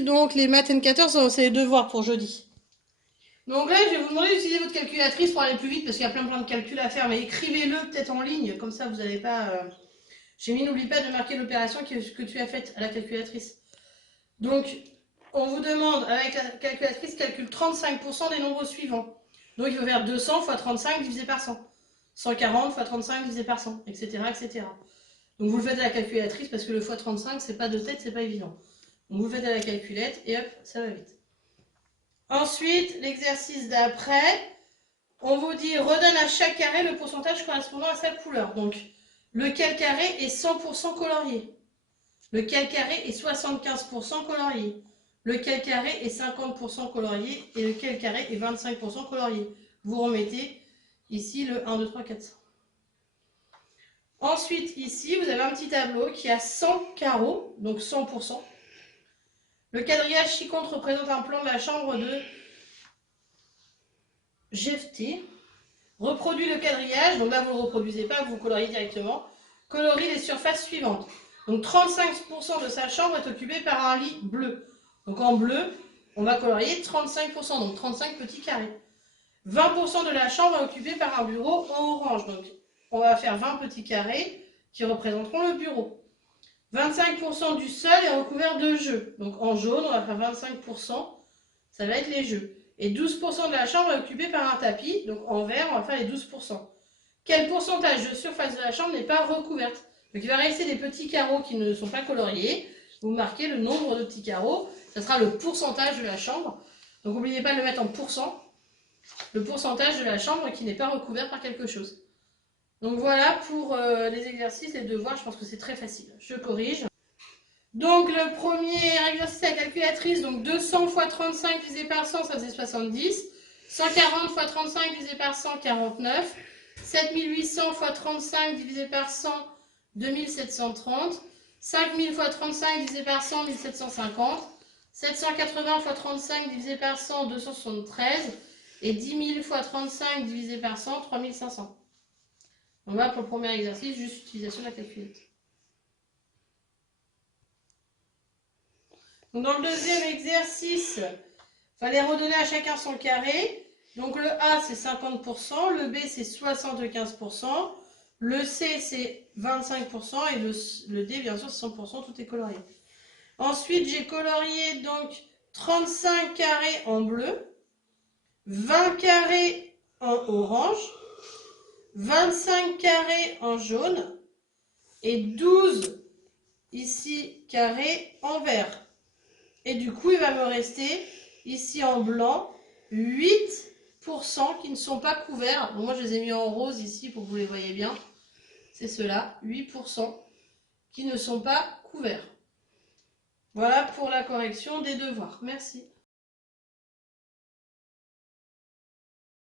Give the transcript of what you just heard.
facile, donc les maths N14, c'est les devoirs pour jeudi. Donc là, je vais vous demander d'utiliser votre calculatrice pour aller plus vite, parce qu'il y a plein de calculs à faire, mais écrivez-le peut-être en ligne, comme ça vous n'avez pas... J'ai mis, n'oublie pas de marquer l'opération que tu as faite à la calculatrice. Donc, on vous demande, avec la calculatrice, calcule 35% des nombres suivants. Donc il faut faire 200 fois 35 divisé par 100. 140 fois 35 divisé par 100, etc., etc. Donc vous le faites à la calculatrice, parce que le fois 35, c'est pas de tête, c'est pas évident. Donc vous le faites à la calculette, et hop, ça va vite. Ensuite, l'exercice d'après, on vous dit, redonne à chaque carré le pourcentage correspondant à sa couleur. Donc, lequel carré est 100% colorié? Lequel carré est 75% colorié? Lequel carré est 50% colorié? Et lequel carré est 25% colorié? Vous remettez ici le 1, 2, 3, 4, 5. Ensuite, ici, vous avez un petit tableau qui a 100 carreaux, donc 100%. Le quadrillage ci-contre représente un plan de la chambre de GFT. Reproduit le quadrillage, donc là vous ne le reproduisez pas, vous coloriez directement. Colorie les surfaces suivantes. Donc 35% de sa chambre est occupée par un lit bleu. Donc en bleu, on va colorier 35%, donc 35 petits carrés. 20% de la chambre est occupée par un bureau en orange. Donc on va faire 20 petits carrés qui représenteront le bureau. 25% du sol est recouvert de jeux. Donc en jaune, on va faire 25%, ça va être les jeux. Et 12% de la chambre est occupée par un tapis. Donc en vert, on va faire les 12%. Quel pourcentage de surface de la chambre n'est pas recouverte? Donc il va rester des petits carreaux qui ne sont pas coloriés. Vous marquez le nombre de petits carreaux. Ça sera le pourcentage de la chambre. Donc n'oubliez pas de le mettre en pourcent. Le pourcentage de la chambre qui n'est pas recouvert par quelque chose. Donc voilà pour les exercices, les devoirs. Je pense que c'est très facile. Je corrige. Donc le premier exercice à la calculatrice, donc 200 fois 35 divisé par 100, ça faisait 70. 140 fois 35 divisé par 100, 49. 7800 fois 35 divisé par 100, 2730. 5000 fois 35 divisé par 100, 1750. 780 fois 35 divisé par 100, 273. Et 10 000 fois 35 divisé par 100, 3500. Donc voilà pour le premier exercice, juste utilisation de la calculatrice. Donc dans le deuxième exercice, il fallait redonner à chacun son carré. Donc le A c'est 50%, le B c'est 75%, le C c'est 25% et le D bien sûr c'est 100%, tout est colorié. Ensuite j'ai colorié donc 35 carrés en bleu, 20 carrés en orange, 25 carrés en jaune et 12 ici carrés en vert. Et du coup, il va me rester ici en blanc 8% qui ne sont pas couverts. Donc moi, je les ai mis en rose ici pour que vous les voyez bien. C'est ceux-là, 8% qui ne sont pas couverts. Voilà pour la correction des devoirs. Merci.